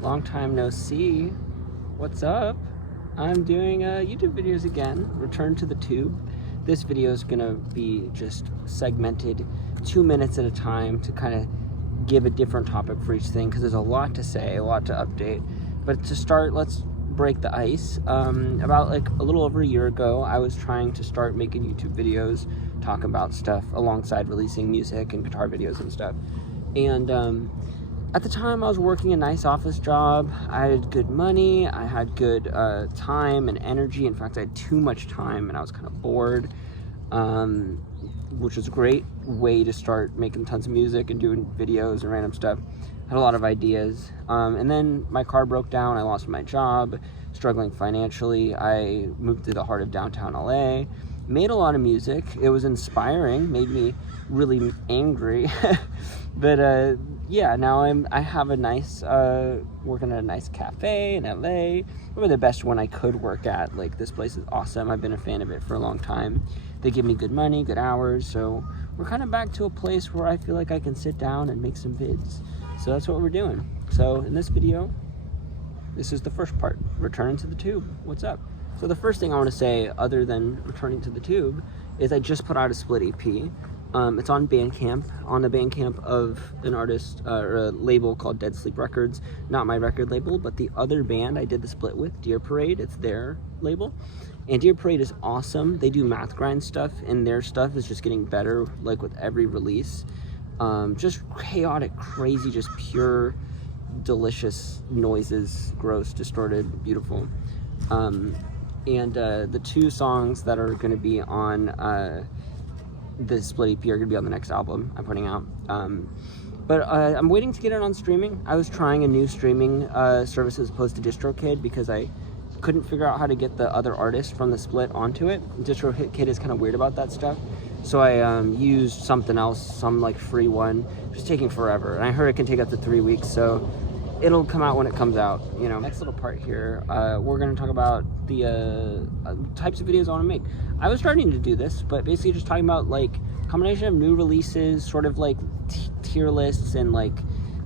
Long time no see. What's up? I'm doing YouTube videos again. Return to the tube. This video is gonna be just segmented 2 minutes at a time to kind of give a different topic for each thing, because there's a lot to say, a lot to update. But to start, let's break the ice. About like a little over a year ago, I was trying to start making YouTube videos, talk about stuff alongside releasing music and guitar videos and stuff. And at the time, I was working a nice office job. I had good money. I had good time and energy. In fact, I had too much time and I was kind of bored, which was a great way to start making tons of music and doing videos and random stuff. Had a lot of ideas. And then my car broke down. I lost my job, struggling financially. I moved to the heart of downtown LA, made a lot of music. It was inspiring, made me really angry. But yeah, now I have a nice, working at a nice cafe in LA, probably the best one I could work at. Like, this place is awesome. I've been a fan of it for a long time. They give me good money, good hours, so we're kind of back to a place where I feel like I can sit down and make some vids. So that's what we're doing. So in this video, this is the first part, returning to the tube. What's up? So the first thing I want to say, other than returning to the tube, is I just put out a split EP. It's on Bandcamp, on the Bandcamp of an artist or a label called Dead Sleep Records. Not my record label, but the other band I did the split with, Deer Parade. It's their label. And Deer Parade is awesome. They do math grind stuff, and their stuff is just getting better, like with every release. Just chaotic, crazy, just pure, delicious noises, gross, distorted, beautiful. And the two songs that are going to be on the split EP are going to be on the next album I'm putting out. But I'm waiting to get it on streaming. I was trying a new streaming service as opposed to DistroKid because I couldn't figure out how to get the other artist from the split onto it. DistroKid is kind of weird about that stuff. So I used something else, some like free one. It was taking forever. And I heard it can take up to 3 weeks, so it'll come out when it comes out, you know. Next little part here, we're going to talk about the types of videos I want to make. I was starting to do this, but basically just talking about like combination of new releases, sort of like tier lists, and like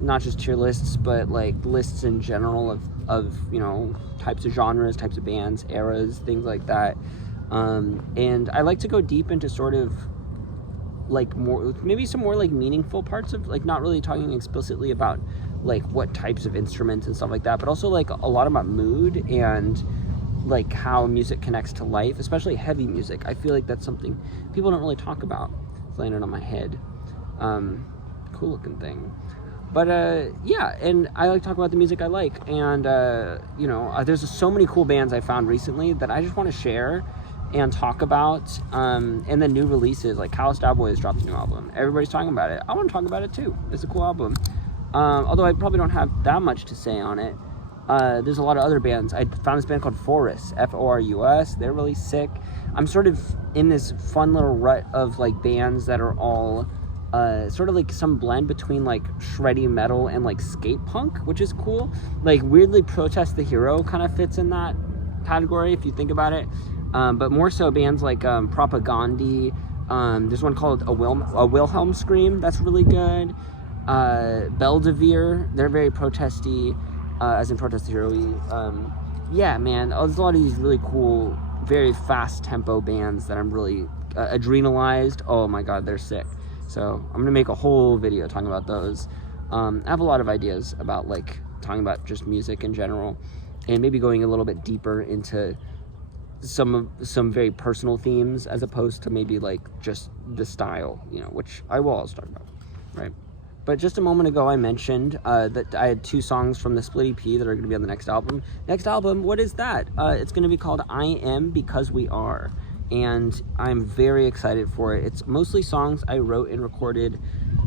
not just tier lists, but like lists in general of you know, types of genres, types of bands, eras, things like that. And I like to go deep into sort of like more, maybe some more like meaningful parts of, like, not really talking explicitly about like what types of instruments and stuff like that, but also like a lot about mood and like how music connects to life, especially heavy music. I feel like that's something people don't really talk about. It's landing on my head. Cool looking thing. But yeah, and I like to talk about the music I like, and you know, there's so many cool bands I found recently that I just want to share and talk about. And then new releases, like Callous Cowboys dropped a new album. Everybody's talking about it. I want to talk about it too. It's a cool album. Although I probably don't have that much to say on it. There's a lot of other bands. I found this band called Forus, F-O-R-U-S. They're really sick. I'm sort of in this fun little rut of like bands that are all sort of like some blend between like shreddy metal and like skate punk, which is cool. Like weirdly Protest the Hero kind of fits in that category if you think about it. But more so bands like Propagandhi. There's one called a Wilhelm Scream that's really good. Belvedere, they're very protesty, as in Protest the Hero-y. Yeah, man, there's a lot of these really cool, very fast tempo bands that I'm really adrenalized. Oh my god, they're sick. So I'm gonna make a whole video talking about those. I have a lot of ideas about like talking about just music in general, and maybe going a little bit deeper into some very personal themes as opposed to maybe like just the style, you know, which I will also talk about, right? But just a moment ago, I mentioned that I had 2 songs from the split EP that are going to be on the next album. Next album, what is that? It's going to be called I Am Because We Are, and I'm very excited for it. It's mostly songs I wrote and recorded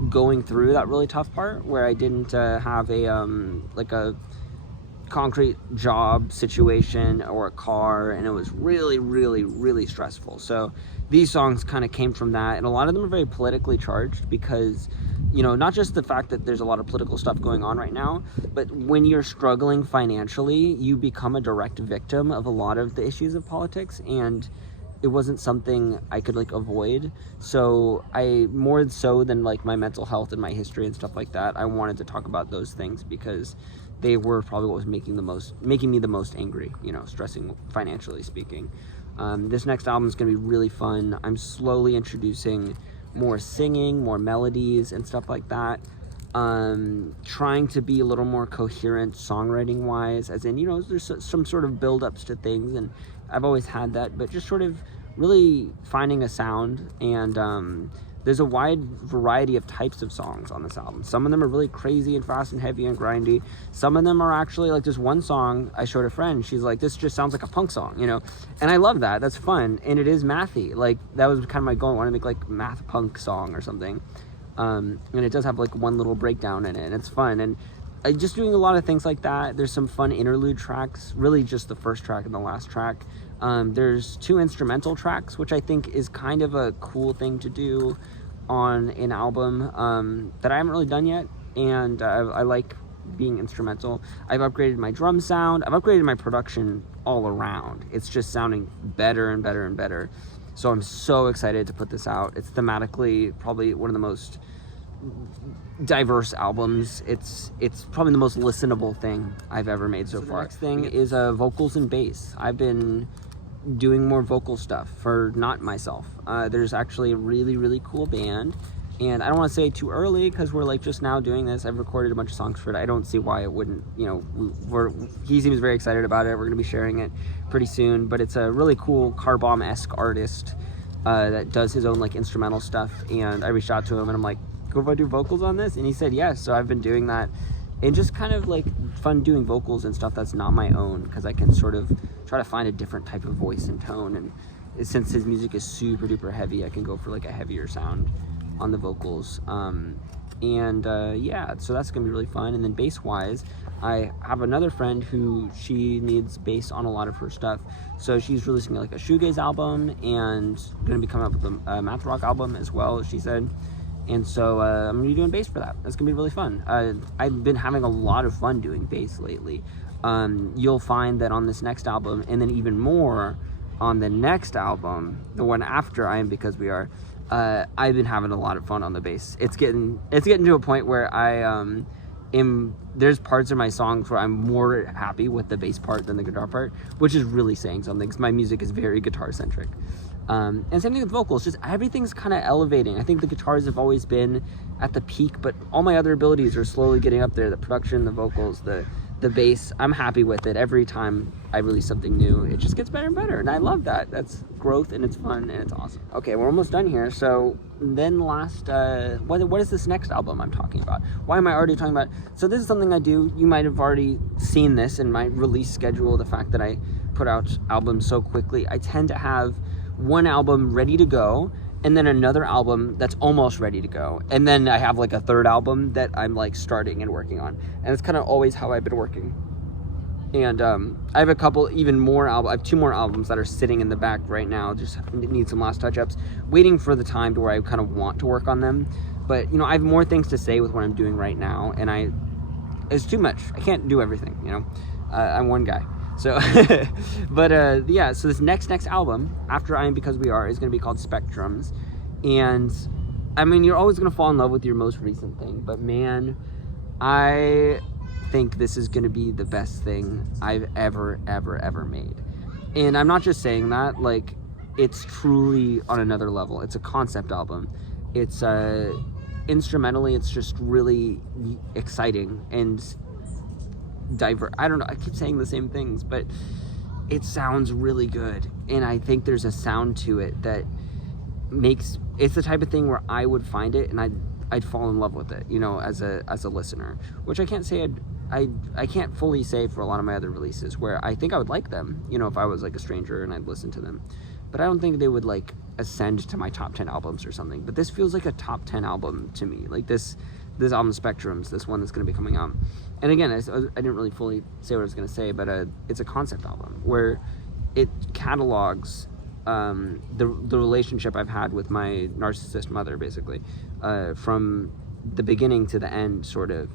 going through that really tough part where I didn't have a like a concrete job situation or a car, and it was really, really, really stressful. So these songs kind of came from that, and a lot of them are very politically charged because, you know, not just the fact that there's a lot of political stuff going on right now, but when you're struggling financially, you become a direct victim of a lot of the issues of politics, and it wasn't something I could like avoid. So I, more so than like my mental health and my history and stuff like that, I wanted to talk about those things because they were probably what was making me the most angry, you know, stressing financially speaking. This next album is going to be really fun. I'm slowly introducing more singing, more melodies and stuff like that. Trying to be a little more coherent songwriting wise, as in, you know, there's some sort of build-ups to things, and I've always had that, but just sort of really finding a sound. And there's a wide variety of types of songs on this album. Some of them are really crazy and fast and heavy and grindy. Some of them are actually like, this one song I showed a friend, she's like, this just sounds like a punk song, you know, and I love that. That's fun, and it is mathy. Like, that was kind of my goal. I want to make like math punk song or something. And it does have like one little breakdown in it, and it's fun. And just doing a lot of things like that. There's some fun interlude tracks, really just the first track and the last track. There's 2 instrumental tracks, which I think is kind of a cool thing to do on an album that I haven't really done yet, and I like being instrumental. I've upgraded my drum sound. I've upgraded my production all around. It's just sounding better and better and better. So I'm so excited to put this out. It's thematically probably one of the most diverse albums. It's probably the most listenable thing I've ever made so far. The next thing is vocals and bass. I've been doing more vocal stuff for not myself. There's actually a really, really cool band, and I don't want to say too early because we're like just now doing this. I've recorded a bunch of songs for it. I don't see why it wouldn't, you know, he seems very excited about it. We're going to be sharing it pretty soon, but it's a really cool car bomb-esque artist that does his own like instrumental stuff, and I reached out to him and I'm like, go if I do vocals on this? And he said yes. So I've been doing that, and just kind of like fun doing vocals and stuff that's not my own, because I can sort of try to find a different type of voice and tone. And since his music is super duper heavy, I can go for like a heavier sound on the vocals. Yeah, so that's gonna be really fun. And then bass wise, I have another friend who she needs bass on a lot of her stuff, so she's releasing like a shoegaze album and gonna be coming up with a math rock album as well, she said. And so I'm gonna be doing bass for that. That's gonna be really fun. I've been having a lot of fun doing bass lately. You'll find that on this next album, and then even more on the next album, the one after I Am Because We Are, I've been having a lot of fun on the bass. It's getting to a point where there's parts of my songs where I'm more happy with the bass part than the guitar part, which is really saying something, because my music is very guitar centric. And same thing with vocals, just everything's kind of elevating. I think the guitars have always been at the peak, but all my other abilities are slowly getting up there. The production, the vocals, the bass, I'm happy with it. Every time I release something new, it just gets better and better, and I love that. That's growth, and it's fun, and it's awesome. Okay, we're almost done here. So then what is this next album I'm talking about? Why am I already talking about? So this is something I do. You might have already seen this in my release schedule, the fact that I put out albums so quickly. I tend to have one album ready to go, and then another album that's almost ready to go, and then I have like a third album that I'm like starting and working on, and it's kind of always how I've been working. And I have a couple even more albums. I have 2 more albums that are sitting in the back right now, just need some last touch-ups, waiting for the time to where I kind of want to work on them. But you know, I have more things to say with what I'm doing right now, and it's too much. I can't do everything, you know. I'm one guy. So, but yeah, so this next album after I Am Because We Are is going to be called Spectrums. And I mean, you're always going to fall in love with your most recent thing, but man, I think this is going to be the best thing I've ever made. And I'm not just saying that, like, it's truly on another level. It's a concept album. It's instrumentally, it's just really exciting and diverse. I don't know, I keep saying the same things, but it sounds really good, and I think there's a sound to it that makes it's the type of thing where I would find it and I'd fall in love with it, you know, as a listener, which I can't say I can't fully say for a lot of my other releases, where I think I would like them, you know, if I was like a stranger and I'd listen to them, but I don't think they would like ascend to my top 10 albums or something. But this feels like a top 10 album to me, like this album Spectrums, this one that's going to be coming out. And again, I didn't really fully say what I was going to say, but it's a concept album where it catalogs the relationship I've had with my narcissist mother, basically, from the beginning to the end, sort of,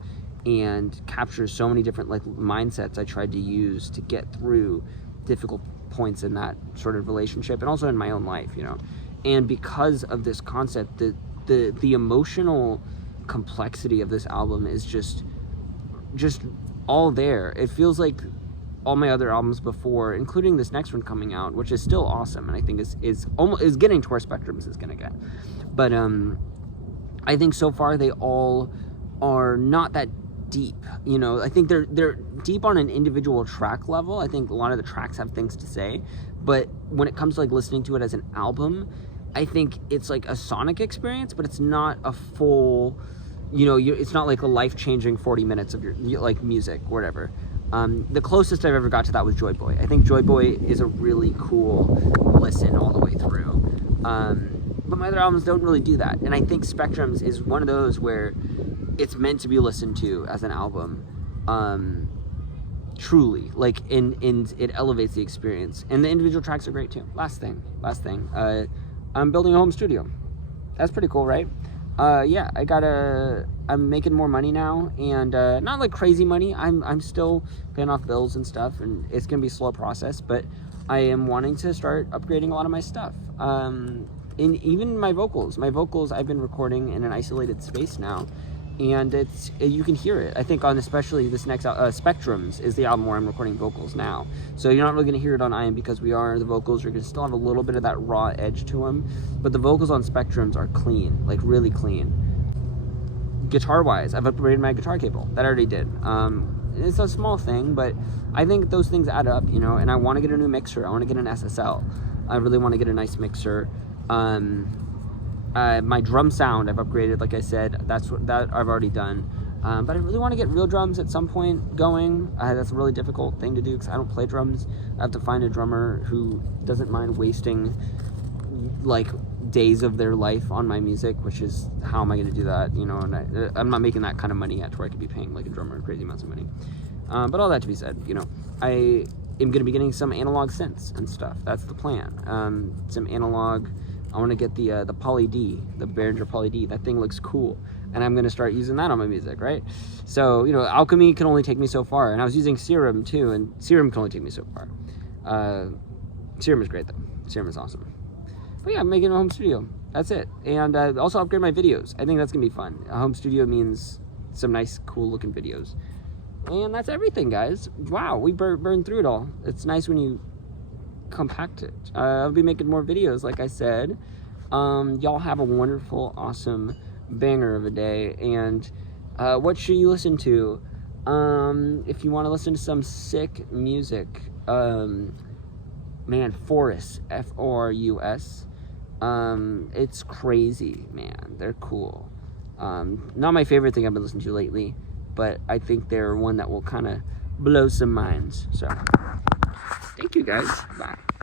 and captures so many different like mindsets I tried to use to get through difficult points in that sort of relationship, and also in my own life, you know. And because of this concept, the emotional complexity of this album is just all there. It feels like all my other albums before, including this next one coming out, which is still awesome, and I think is getting to where Spectrums is gonna get. But I think so far they all are not that deep. You know, I think they're deep on an individual track level. I think a lot of the tracks have things to say, but when it comes to like listening to it as an album, I think it's like a sonic experience, but it's not a full, you know, it's not like a life-changing 40 minutes of your like music or whatever. The closest I've ever got to that was Joy Boy. I think Joy Boy is a really cool listen all the way through. But my other albums don't really do that. And I think Spectrums is one of those where it's meant to be listened to as an album. Truly, like, in it elevates the experience. And the individual tracks are great too. Last thing. I'm building a home studio. That's pretty cool, right? Yeah, I'm making more money now, and not like crazy money. I'm still paying off bills and stuff, and it's gonna be a slow process, but I am wanting to start upgrading a lot of my stuff. And even my vocals I've been recording in an isolated space now, and you can hear it. I think on especially this next Spectrums is the album where I'm recording vocals now, so you're not really gonna hear it on I Am Because We Are. The vocals are gonna still have a little bit of that raw edge to them, but the vocals on Spectrums are clean, like really clean. Guitar wise, I've upgraded my guitar cable. That I already did. It's a small thing, but I think those things add up, you know. And I want to get a new mixer. I want to get an SSL. I really want to get a nice mixer. My drum sound I've upgraded, like I said. That I've already done. But I really want to get real drums at some point going. That's a really difficult thing to do because I don't play drums. I have to find a drummer who doesn't mind wasting like days of their life on my music, which is, how am I going to do that, you know? And I'm not making that kind of money yet to where I could be paying like a drummer crazy amounts of money. But all that to be said, you know, I am going to be getting some analog synths and stuff. That's the plan. Some analog. I want to get the Poly D, the Behringer Poly D. That thing looks cool, and I'm going to start using that on my music, right? So, you know, Alchemy can only take me so far, and I was using Serum too, and Serum can only take me so far. Serum is great though. Serum is awesome. But yeah, I'm making a home studio. That's it. And also upgrade my videos. I think that's going to be fun. A home studio means some nice, cool looking videos. And that's everything, guys. Wow, we burned through it all. It's nice when you compact it. I'll be making more videos, like I said. Y'all have a wonderful, awesome banger of a day. And what should you listen to? If you want to listen to some sick music, man, Forus, Forus. It's crazy, man. They're cool. Not my favorite thing I've been listening to lately, but I think they're one that will kind of blow some minds. So, thank you guys. Bye.